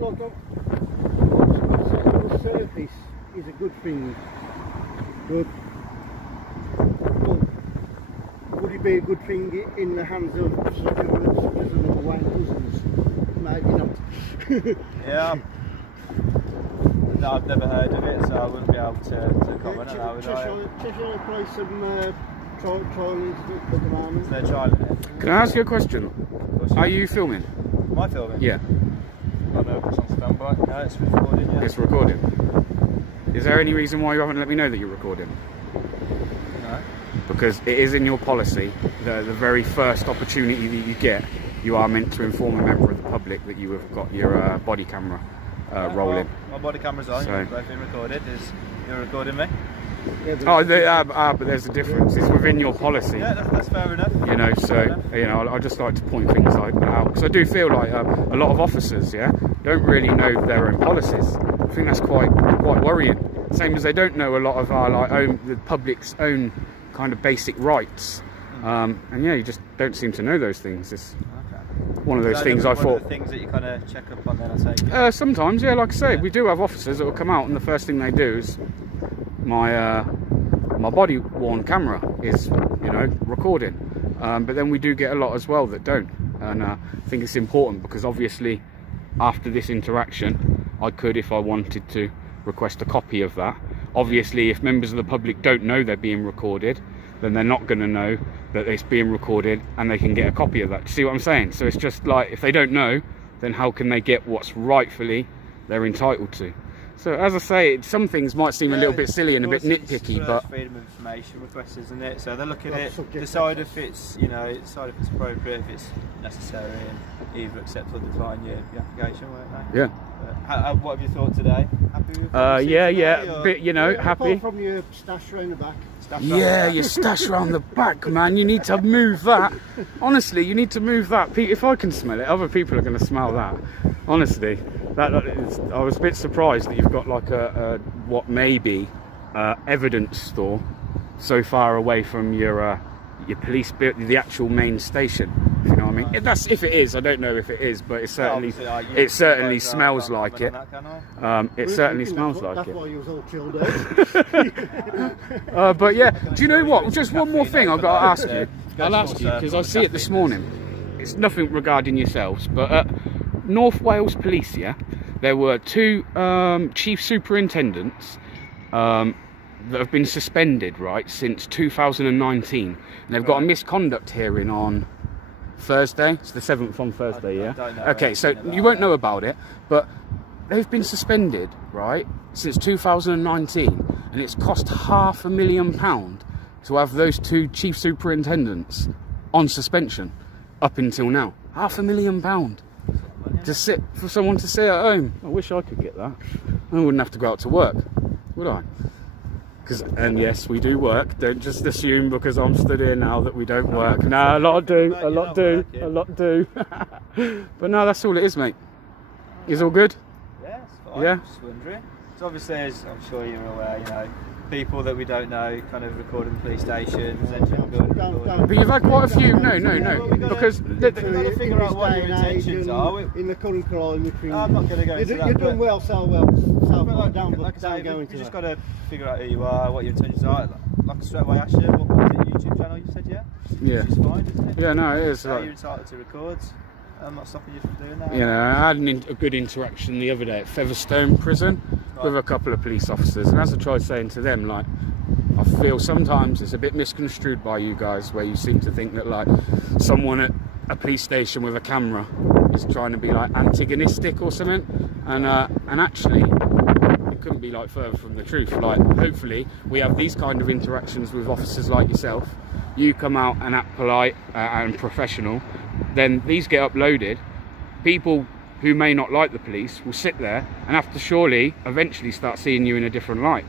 like on the surface is a good thing, but would it be a good thing in the hands of such as another Wayne Couzens? Maybe not. Yeah. No, I've never heard of it, so I wouldn't be able to comment on that, would I? Cheshire play some trials at the moment. They're trialing it. Can I ask you a question? Are you filming? Am I filming? Yeah. I don't know if it's on standby. No, it's recording, yeah. It's recording. Is there any reason why you haven't let me know that you're recording? No. Because it is in your policy that the very first opportunity that you get, you are meant to inform a member of the public that you have got your body camera rolling. Well, my body camera's on, So. you've both been recorded. You're recording me? Oh, but there's a difference. It's within your policy. Yeah, that's fair enough. You know, so you know, I just like to point things like that out because I do feel like a lot of officers, yeah, don't really know their own policies. I think that's quite worrying. Same as they don't know a lot of our the public's own kind of basic rights. And yeah, you just don't seem to know those things. It's one of those things I thought. One of the things that you kind of check up on then, I take it. Sometimes, yeah, like I say, we do have officers that will come out and the first thing they do is my body worn camera is, you know, recording. But then we do get a lot as well that don't, and I think it's important because obviously after this interaction I could, if I wanted to, request a copy of that. Obviously if members of the public don't know they're being recorded, then they're not going to know that it's being recorded and they can get a copy of that. Do you see what I'm saying? So it's just like, if they don't know, then how can they get what's rightfully they're entitled to? So as I say, some things might seem a little bit silly and a bit nitpicky, but freedom of information request, isn't it? So they're looking at it, decide if it's, you know, decide if it's appropriate, if it's necessary, and either accept or decline your application, won't they? yeah. What have you thought today? Happy with Yeah, bit, you know, happy. Apart from your stash around the back. Yeah, your stash around the back, man. You need to move that. Honestly, you need to move that. If I can smell it, other people are going to smell that. Honestly, I was a bit surprised that you've got like a what may be evidence store so far away from your police bit, the actual main station. If you know what I mean? If it is, I don't know if it is, but it certainly smells like it. It certainly smells like it. That's why you was all chilled out. But yeah, do you know what? Just one more thing I've got to ask you. I'll ask you because I see it this morning. It's nothing regarding yourselves, but North Wales Police, yeah, there were two chief superintendents that have been suspended, right, since 2019. And they've got a misconduct hearing on Thursday. It's the 7th on Thursday, yeah? Okay, so you won't know about it, but they've been suspended, right, since 2019, and it's cost £500,000 to have those two chief superintendents on suspension up until now. £500,000 to sit for someone to sit at home. I wish I could get that. I wouldn't have to go out to work, would I? And yes, we do work. Don't just assume because I'm stood here now that we don't work. No, a lot do, a lot do. But no, that's all it is, mate. Is all good? Yeah, it's fine. Yeah. I'm just wondering. So obviously, as I'm sure you're aware, you know, people that we don't know kind of recording police stations, entering buildings. But you've had quite a few. No, because we've got to figure out what your intentions are. In the current climate, I'm not going to go into that. You're doing well, so well. Like I say, you just got to figure out who you are, what your intentions are. Like straight away, ask you, what was it, YouTube channel you said, yeah? Yeah. Which is fine, isn't it? Yeah, no, it is. So you're entitled to record. I'm not stopping you from doing that. You know, I had a good interaction the other day at Featherstone Prison with a couple of police officers, and as I tried saying to them, like, I feel sometimes it's a bit misconstrued by you guys, where you seem to think that like someone at a police station with a camera is trying to be like antagonistic or something, and actually it couldn't be like further from the truth. Like, hopefully we have these kind of interactions with officers like yourself. You come out and act polite and professional, then these get uploaded. People who may not like the police will sit there and have to surely eventually start seeing you in a different light,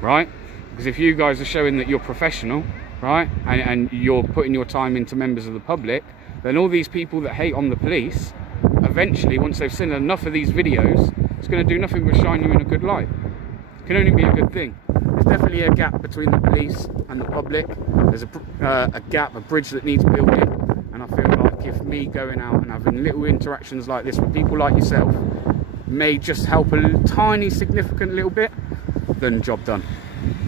right? Because if you guys are showing that you're professional, right, and you're putting your time into members of the public, then all these people that hate on the police, eventually, once they've seen enough of these videos, it's going to do nothing but shine you in a good light. It can only be a good thing. There's definitely a gap between the police and the public. There's a gap, a bridge that needs building. And I feel like if me going out and having little interactions like this with people like yourself, may just help a tiny significant little bit, then job done.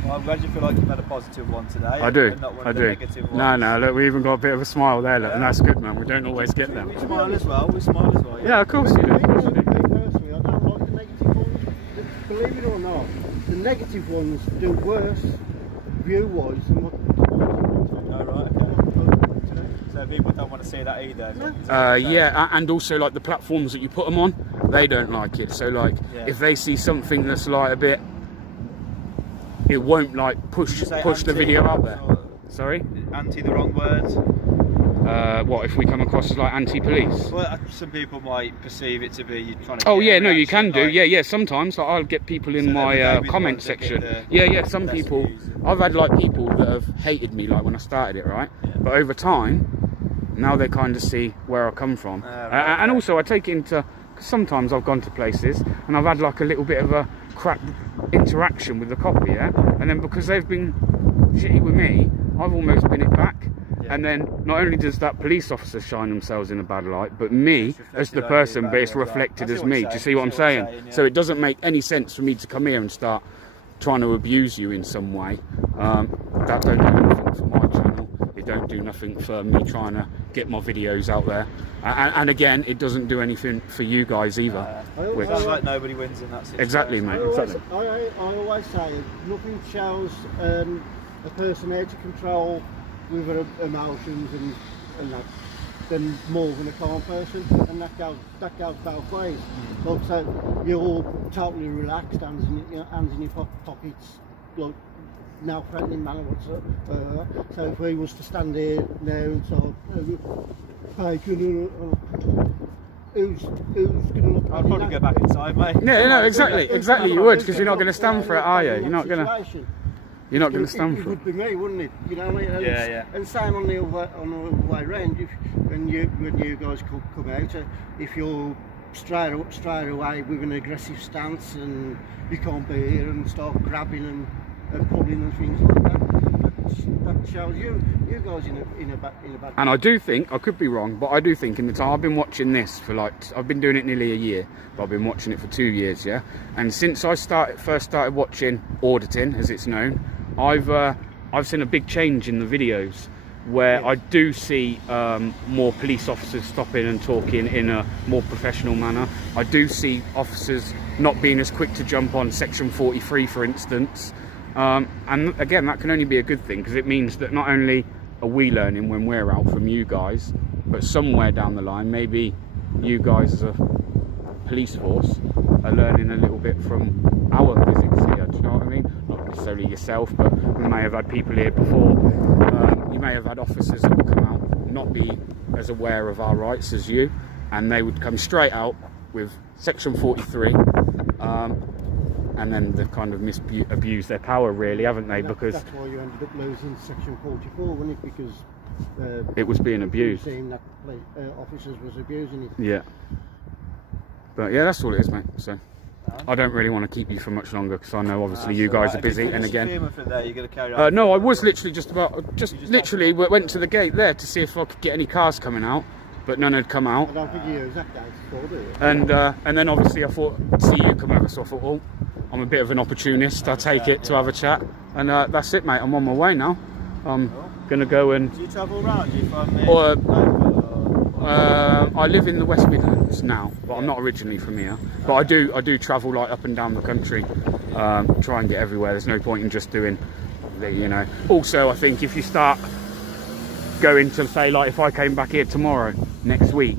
Well, I'm glad you feel like you've had a positive one today. I do, and not one I of the do. negative ones. No, look, we even got a bit of a smile there, look, and that's good, man. We don't always get them. We smile as well, Yeah, of course you do. Me personally, I don't like the negative ones. Believe it or not, the negative ones do worse view-wise than what Oh, right, okay. So people don't want to see that either? No. Yeah, and also like the platforms that you put them on, they don't like it. So like, if they see something that's like a bit, it won't like push the video out there. Sorry? Anti the wrong words? What if we come across as like anti-police? Well, some people might perceive it to be you trying to. Oh yeah, no, reaction, you can do. like, Yeah. Sometimes like, I'll get people in So my comment section. Yeah. Some people. I've had like people that have hated me like when I started it, right? Yeah. But over time, now they kind of see where I come from, Right, and also I take into. Cause sometimes I've gone to places and I've had like a little bit of a crap interaction with the cop, yeah, and then because they've been shitty with me, I've almost been it back. Yeah. And then not only does that police officer shine themselves in a bad light, but me as the person, but it's reflected as me. Do you see what I'm saying? Yeah. So it doesn't make any sense for me to come here and start trying to abuse you in some way. That don't do anything for my channel. It don't do nothing for me trying to get my videos out there. And again, it doesn't do anything for you guys either. Sounds like nobody wins in that situation. Exactly, mate. Exactly. I always say nothing shows a person out of control with her emotions and that than more than a calm person, and that goes both ways. So you're all totally relaxed, hands in your pockets, like no threatening manner whatsoever. So if we was to stand here now and so who's going to look at I'd probably go back inside, mate. Yeah, no, exactly. You would, because you're not going to stand for it, are you? You're not going to. You're not going to stand for it. It would be me, wouldn't it? You know what I mean? Yeah. And same on the other way round. When you guys come out, if you're straight away with an aggressive stance and you can't be here and start grabbing and pulling and things like that shows you guys in a bad. And I do think, I could be wrong, but I do think in the time I've been watching this for like, I've been doing it nearly a year, but I've been watching it for 2 years, yeah. And since I first started watching auditing, as it's known, I've seen a big change in the videos where I do see more police officers stopping and talking in a more professional manner. I do see officers not being as quick to jump on Section 43, for instance. And again, that can only be a good thing, because it means that not only are we learning when we're out from you guys, but somewhere down the line, maybe you guys as a police force are learning a little bit from our visits here. Do you know what I mean? Not necessarily yourself, but we may have had people here before. You may have had officers that would come out not be as aware of our rights as you, and they would come straight out with Section 43. And then they've kind of abused their power, really, haven't they? Because that's why you ended up losing Section 44, wasn't it? Because it was being abused. Saying that officers was abusing it. Yeah. But yeah, that's all it is, mate. So I don't really want to keep you for much longer, because I know obviously you guys are busy. And again, no, I was literally literally went to the gate there to see if I could get any cars coming out, but none had come out. I don't think you use that gate before, do you? And then obviously I thought, see you come over, so I thought, well, I'm a bit of an opportunist. I take it to have a chat, and that's it, mate. I'm on my way now. I'm gonna go and. Do you travel around? Do you find me? I live in the West Midlands now, but I'm not originally from here. But I do travel like up and down the country, try and get everywhere. There's no point in just doing, you know. Also, I think if you start going to say like, if I came back here tomorrow, next week,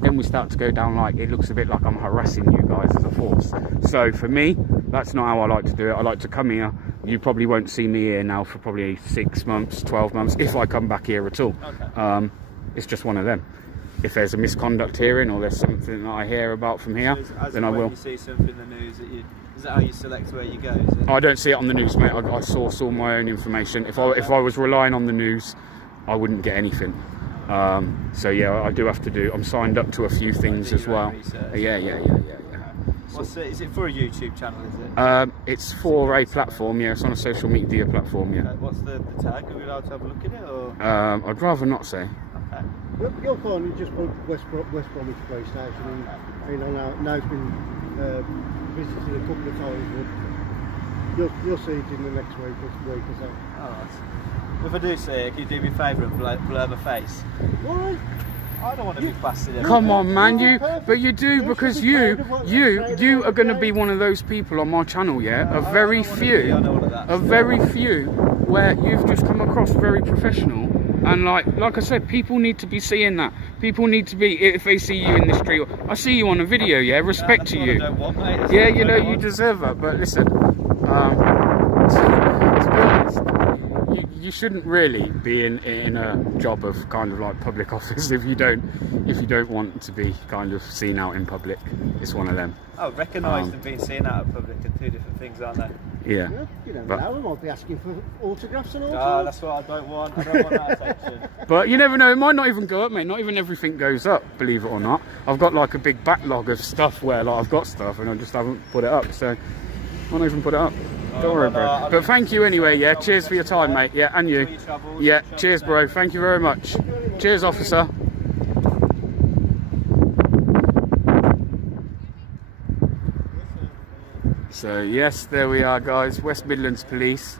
then we start to go down like, it looks a bit like I'm harassing you guys as a force. So for me, that's not how I like to do it. I like to come here. You probably won't see me here now for probably 6 months, 12 months, if I come back here at all. Okay. It's just one of them. If there's a misconduct hearing or there's something that I hear about from here, then I will. You see something in the news, is that how you select where you go? I don't see it on the news, mate. I source all my own information. If I was relying on the news, I wouldn't get anything. So yeah, I do have to do. I'm signed up to a few things as well. Yeah. Is it for a YouTube channel? Is it? It's for a platform. Yeah, it's on a social media platform. Yeah. What's the tag? Are we allowed to have a look at it? Or? I'd rather not say. You'll find you just put West Bromwich Police Station You know, now it's been visited a couple of times, but you'll see it in the next week or so. Oh, if I do see it, can you do me a favour and blur my face? Why? I don't want to be blasted. Come on, man, but you do, because you are going to be one of those people on my channel, yeah? A very few where you've just come across very professional, and like I said, people need to be seeing that. People need to be, if they see you in the street, I see you on a video, yeah? Respect to you. I don't want, mate. Yeah, you know, you deserve that, but listen, to be honest, you shouldn't really be in a job of kind of like public office if you don't want to be kind of seen out in public. It's one of them. Oh, recognised and being seen out in public are two different things, aren't they? Yeah. You never know, we might be asking for autographs and all. Oh, that's what I don't want. I don't want that attention. But you never know, it might not even go up, mate. Not even everything goes up, believe it or not. I've got like a big backlog of stuff where like I've got stuff and I just haven't put it up, so I won't even put it up. Don't worry, bro. But thank you anyway, yeah. Cheers for your time, mate. Yeah, and you. Yeah, cheers, bro. Thank you very much. Cheers, officer. So, yes, there we are, guys. West Midlands Police.